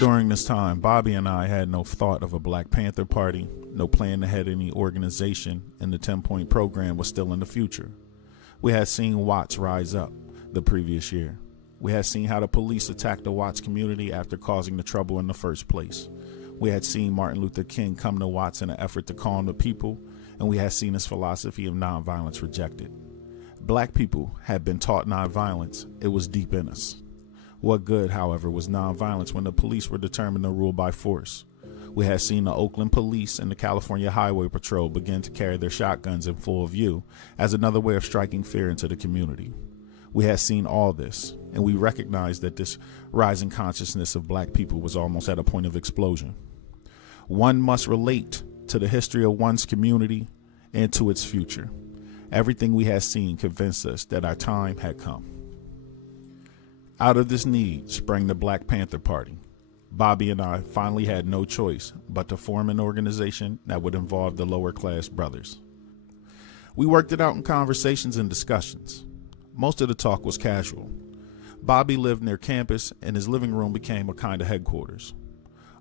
During this time, Bobby and I had no thought of a Black Panther Party, no plan to head any organization, and the 10-point program was still in the future. We had seen Watts rise up the previous year. We had seen how the police attacked the Watts community after causing the trouble in the first place. We had seen Martin Luther King come to Watts in an effort to calm the people, and we had seen his philosophy of nonviolence rejected. Black people had been taught nonviolence. It was deep in us. What good, however, was nonviolence when the police were determined to rule by force? We had seen the Oakland police and the California Highway Patrol begin to carry their shotguns in full view as another way of striking fear into the community. We had seen all this, and we recognized that this rising consciousness of Black people was almost at a point of explosion. One must relate to the history of one's community and to its future. Everything we had seen convinced us that our time had come. Out of this need sprang the Black Panther Party. Bobby and I finally had no choice but to form an organization that would involve the lower class brothers. We worked it out in conversations and discussions. Most of the talk was casual. Bobby lived near campus, and his living room became a kind of headquarters.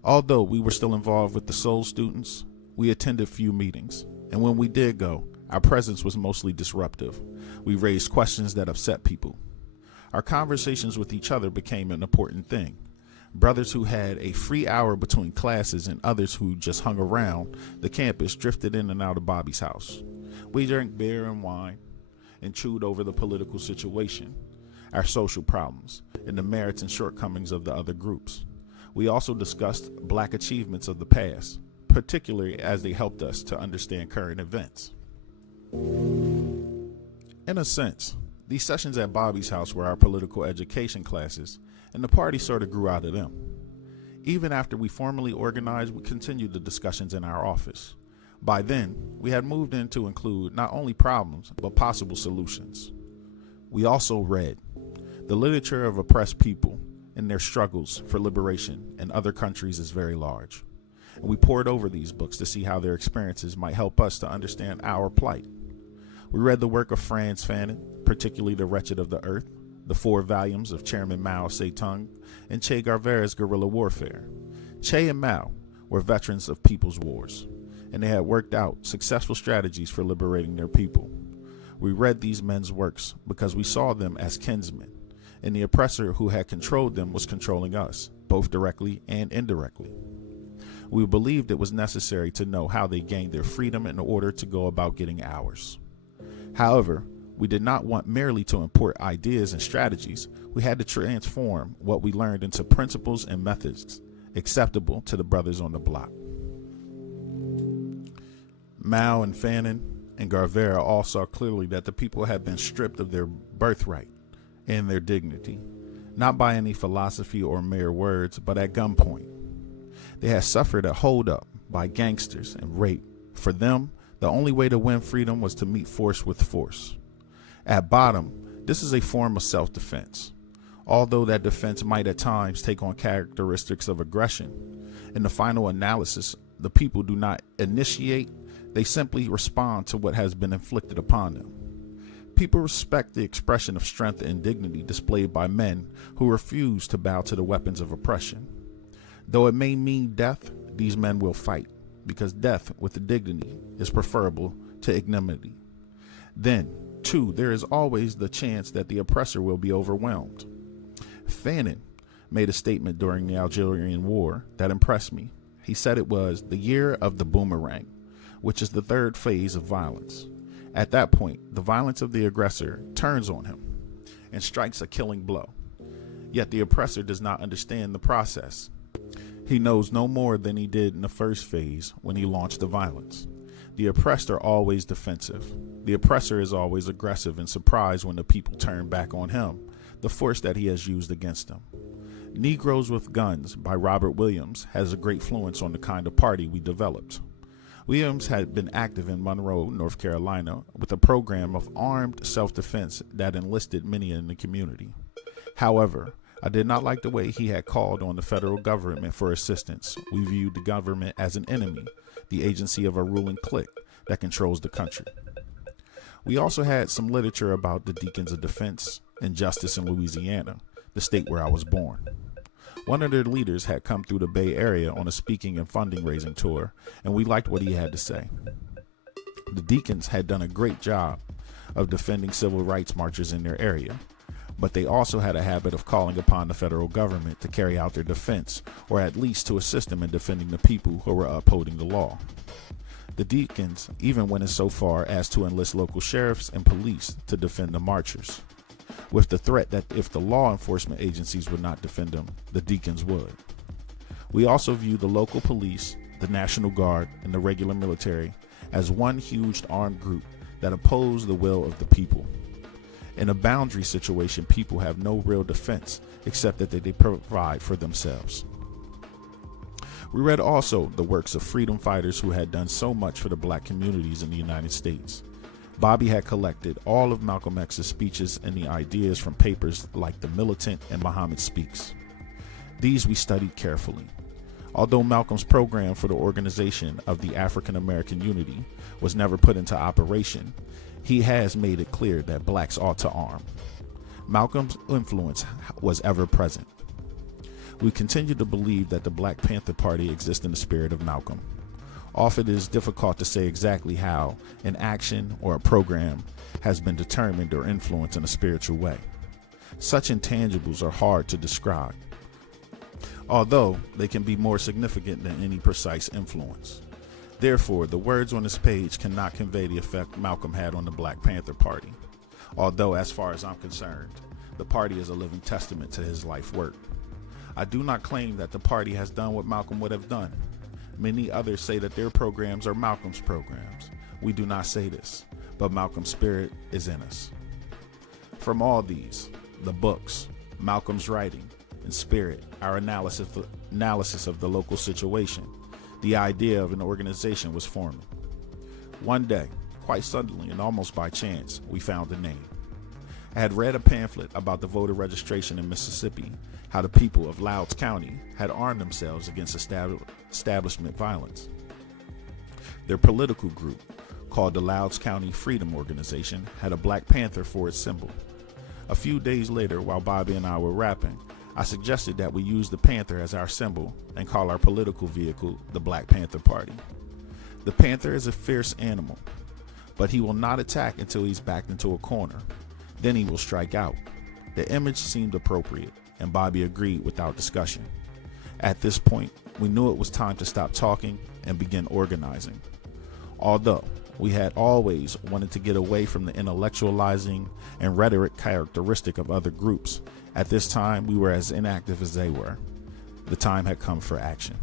Although we were still involved with the Soul students, we attended few meetings, and when we did go, our presence was mostly disruptive. We raised questions that upset people. Our conversations with each other became an important thing. Brothers who had a free hour between classes and others who just hung around the campus drifted in and out of Bobby's house. We drank beer and wine and chewed over the political situation, our social problems, and the merits and shortcomings of the other groups. We also discussed Black achievements of the past, particularly as they helped us to understand current events. In a sense, these sessions at Bobby's house were our political education classes, and the party sort of grew out of them. Even after we formally organized, we continued the discussions in our office. By then, we had moved in to include not only problems, but possible solutions. We also read. The literature of oppressed people and their struggles for liberation in other countries is very large. And we pored over these books to see how their experiences might help us to understand our plight. We read the work of Frantz Fanon, particularly The Wretched of the Earth, the 4 volumes of Chairman Mao Zedong, and Che Guevara's Guerrilla Warfare. Che and Mao were veterans of people's wars, and they had worked out successful strategies for liberating their people. We read these men's works because we saw them as kinsmen, and the oppressor who had controlled them was controlling us, both directly and indirectly. We believed it was necessary to know how they gained their freedom in order to go about getting ours. However, we did not want merely to import ideas and strategies. We had to transform what we learned into principles and methods acceptable to the brothers on the block. Mao and Fanon and Guevara all saw clearly that the people had been stripped of their birthright and their dignity, not by any philosophy or mere words, but at gunpoint. They had suffered a holdup by gangsters and rape. For them, the only way to win freedom was to meet force with force. At bottom, this is a form of self-defense, although that defense might at times take on characteristics of aggression. In the final analysis, the people do not initiate, they simply respond to what has been inflicted upon them. People respect the expression of strength and dignity displayed by men who refuse to bow to the weapons of oppression. Though it may mean death, these men will fight, because death with dignity is preferable to ignominy. Then, too, there is always the chance that the oppressor will be overwhelmed. Fanon made a statement during the Algerian War that impressed me. He said it was the year of the boomerang, which is the 3rd phase of violence. At that point, the violence of the aggressor turns on him and strikes a killing blow. Yet the oppressor does not understand the process. He knows no more than he did in the 1st phase when he launched the violence. The oppressed are always defensive. The oppressor is always aggressive and surprised when the people turn back on him, the force that he has used against them. Negroes with Guns by Robert Williams has a great influence on the kind of party we developed. Williams had been active in Monroe, North Carolina, with a program of armed self-defense that enlisted many in the community. However, I did not like the way he had called on the federal government for assistance. We viewed the government as an enemy, the agency of a ruling clique that controls the country. We also had some literature about the Deacons of Defense and Justice in Louisiana, the state where I was born. One of their leaders had come through the Bay Area on a speaking and funding raising tour, and we liked what he had to say. The Deacons had done a great job of defending civil rights marchers in their area, but they also had a habit of calling upon the federal government to carry out their defense, or at least to assist them in defending the people who were upholding the law. The Deacons even went so far as to enlist local sheriffs and police to defend the marchers, with the threat that if the law enforcement agencies would not defend them, the Deacons would. We also viewed the local police, the National Guard, and the regular military as one huge armed group that opposed the will of the people. In a boundary situation, people have no real defense except that they provide for themselves. We read also the works of freedom fighters who had done so much for the black communities in the United States. Bobby had collected all of Malcolm X's speeches and the ideas from papers like The Militant and Muhammad Speaks. These we studied carefully. Although Malcolm's program for the organization of the African American Unity was never put into operation, he has made it clear that blacks ought to arm. Malcolm's influence was ever present. We continue to believe that the Black Panther Party exists in the spirit of Malcolm. Often it is difficult to say exactly how an action or a program has been determined or influenced in a spiritual way. Such intangibles are hard to describe, although they can be more significant than any precise influence. Therefore, the words on this page cannot convey the effect Malcolm had on the Black Panther Party, although as far as I'm concerned, the party is a living testament to his life work. I do not claim that the party has done what Malcolm would have done. Many others say that their programs are Malcolm's programs. We do not say this, but Malcolm's spirit is in us. From all these, the books, Malcolm's writing, and spirit, our analysis of the local situation, the idea of an organization was forming. One day, quite suddenly and almost by chance, we found a name. I had read a pamphlet about the voter registration in Mississippi, how the people of Louds County had armed themselves against establishment violence. Their political group, called the Louds County Freedom Organization, had a Black Panther for its symbol. A few days later, while Bobby and I were rapping, I suggested that we use the panther as our symbol and call our political vehicle the Black Panther Party. The panther is a fierce animal, but he will not attack until he's backed into a corner. Then he will strike out. The image seemed appropriate, and Bobby agreed without discussion. At this point, we knew it was time to stop talking and begin organizing. Although we had always wanted to get away from the intellectualizing and rhetoric characteristic of other groups, at this time we were as inactive as they were. The time had come for action.